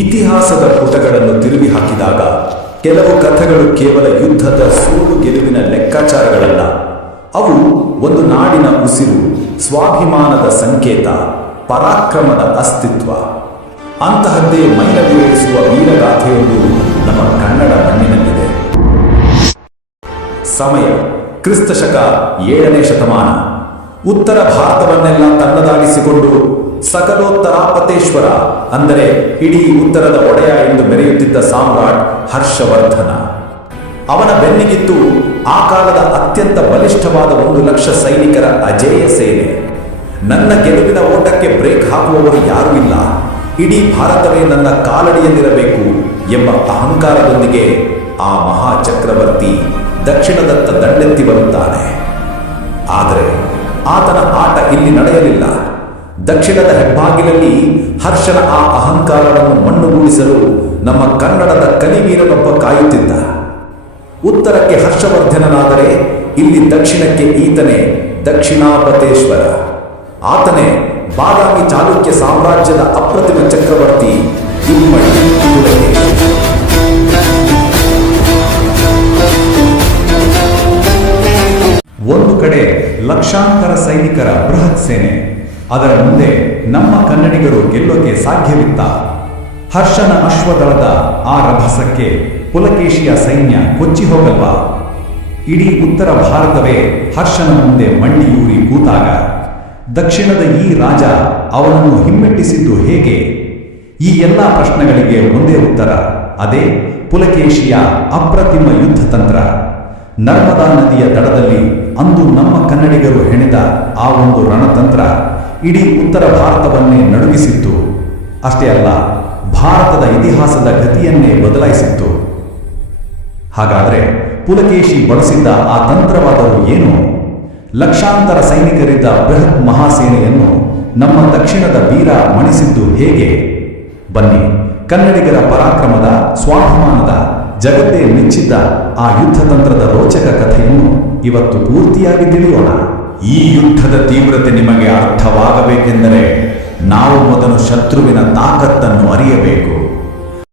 ಇತಿಹಾಸದ ಪುಟಗಳನ್ನು ತಿರುವಿ ಹಾಕಿದಾಗ ಕೆಲವು ಕಥೆಗಳು ಕೇವಲ ಯುದ್ಧದ ಸೋಲು ಗೆಲುವಿನ ಲೆಕ್ಕಾಚಾರಗಳಲ್ಲ. ಅವು ಒಂದು ನಾಡಿನ ಉಸಿರು, ಸ್ವಾಭಿಮಾನದ ಸಂಕೇತ, ಪರಾಕ್ರಮದ ಅಸ್ತಿತ್ವ. ಅಂತಹದ್ದೇ ಮೈನವಿರೇಳಿಸುವ ವೀರಗಾಥೆಯೊಂದು ನಮ್ಮ ಕನ್ನಡ ಮಣ್ಣಿನಲ್ಲಿದೆ. ಸಮಯ ಕ್ರಿಸ್ತಶಕ 7ನೇ ಶತಮಾನ. ಉತ್ತರ ಭಾರತವನ್ನೆಲ್ಲ ತನ್ನದಾಗಿಸಿಕೊಂಡು ಸಕಲೋತ್ತರಾಪತೇಶ್ವರ ಅಂದರೆ ಇಡೀ ಉತ್ತರದ ಒಡೆಯ ಎಂದು ಮೆರೆಯುತ್ತಿದ್ದ ಸಾಮ್ರಾಟ್ ಹರ್ಷವರ್ಧನ. ಅವನ ಬೆನ್ನಿಗಿತ್ತು ಆ ಕಾಲದ ಅತ್ಯಂತ ಬಲಿಷ್ಠವಾದ 1,00,000 ಸೈನಿಕರ ಅಜೇಯ ಸೇನೆ. ನನ್ನ ಗೆಲುವಿನ ಓಟಕ್ಕೆ ಬ್ರೇಕ್ ಹಾಕುವವರು ಯಾರೂ ಇಲ್ಲ, ಇಡೀ ಭಾರತವೇ ನನ್ನ ಕಾಲಡಿಯಲ್ಲಿರಬೇಕು ಎಂಬ ಅಹಂಕಾರದೊಂದಿಗೆ ಆ ಮಹಾ ಚಕ್ರವರ್ತಿ ದಕ್ಷಿಣದತ್ತ ದಂಡೆತ್ತಿ ಬರುತ್ತಾನೆ. ಆದರೆ ಆತನ ಆಟ ಇಲ್ಲಿ ನಡೆಯಲಿಲ್ಲ. ದಕ್ಷಿಣದ ಹೆಬ್ಬಾಗಿಲಲ್ಲಿ ಹರ್ಷನ ಆ ಅಹಂಕಾರವನ್ನು ಮಣ್ಣುಗೂಡಿಸಲು ನಮ್ಮ ಕನ್ನಡದ ಕಲಿವೀರನೊಬ್ಬ ಕಾಯುತ್ತಿದ್ದ. ಉತ್ತರಕ್ಕೆ ಹರ್ಷವರ್ಧನನಾದರೆ ಇಲ್ಲಿ ದಕ್ಷಿಣಕ್ಕೆ ಈತನೇ ದಕ್ಷಿಣಾಪತೇಶ್ವರ. ಆತನೇ ಬಾದಾಮಿ ಚಾಲುಕ್ಯ ಸಾಮ್ರಾಜ್ಯದ ಅಪ್ರತಿಮ ಚಕ್ರವರ್ತಿ ಇಮ್ಮಡಿ ಪುಲಕೇಶಿ. ಒಂದು ಕಡೆ ಲಕ್ಷಾಂತರ ಸೈನಿಕರ ಬೃಹತ್ ಸೇನೆ, ಅದರ ಮುಂದೆ ನಮ್ಮ ಕನ್ನಡಿಗರು ಗೆಲ್ಲೋಕೆ ಸಾಧ್ಯವಿತ್ತ? ಹರ್ಷನ ಅಶ್ವದಳದ ಆ ರಭಸಕ್ಕೆ ಪುಲಕೇಶಿಯ ಸೈನ್ಯ ಕೊಚ್ಚಿ ಹೋಗಲ್ವಾ? ಇಡೀ ಉತ್ತರ ಭಾರತವೇ ಹರ್ಷನ ಮುಂದೆ ಮಂಡಿಯೂರಿ ಕೂತಾಗ ದಕ್ಷಿಣದ ಈ ರಾಜ ಅವನನ್ನು ಹಿಮ್ಮೆಟ್ಟಿಸಿದ್ದು ಹೇಗೆ? ಈ ಎಲ್ಲ ಪ್ರಶ್ನೆಗಳಿಗೆ ಒಂದೇ ಉತ್ತರ, ಅದೇ ಪುಲಕೇಶಿಯ ಅಪ್ರತಿಮ ಯುದ್ಧ ತಂತ್ರ. ನರ್ಮದಾ ನದಿಯ ದಡದಲ್ಲಿ ಅಂದು ನಮ್ಮ ಕನ್ನಡಿಗರು ಹೆಣೆದ ಆ ಒಂದು ರಣತಂತ್ರ ಇಡೀ ಉತ್ತರ ಭಾರತವನ್ನೇ ನಡುಗಿಸಿತ್ತು. ಅಷ್ಟೇ ಅಲ್ಲ, ಭಾರತದ ಇತಿಹಾಸದ ಗತಿಯನ್ನೇ ಬದಲಾಯಿಸಿತ್ತು. ಹಾಗಾದರೆ ಪುಲಕೇಶಿ ಬಳಸಿದ್ದ ಆ ತಂತ್ರವಾದರೂ ಏನು? ಲಕ್ಷಾಂತರ ಸೈನಿಕರಿದ್ದ ಬೃಹತ್ ಮಹಾಸೇನೆಯನ್ನು ನಮ್ಮ ದಕ್ಷಿಣದ ವೀರ ಮಣಿಸಿದ್ದು ಹೇಗೆ? ಬನ್ನಿ, ಕನ್ನಡಿಗರ ಪರಾಕ್ರಮದ, ಸ್ವಾಭಿಮಾನದ, ಜಗತ್ತೇ ಮೆಚ್ಚಿದ್ದ ಆ ಯುದ್ಧ ತಂತ್ರದ ರೋಚಕ ಕಥೆಯನ್ನು ಇವತ್ತು ಪೂರ್ತಿಯಾಗಿ ತಿಳಿಯೋಣ. ಈ ಯುದ್ಧದ ತೀವ್ರತೆ ನಿಮಗೆ ಅರ್ಥವಾಗಬೇಕೆಂದರೆ ನಾವು ಮೊದಲು ಶತ್ರುವಿನ ತಾಕತ್ತನ್ನು ಅರಿಯಬೇಕು.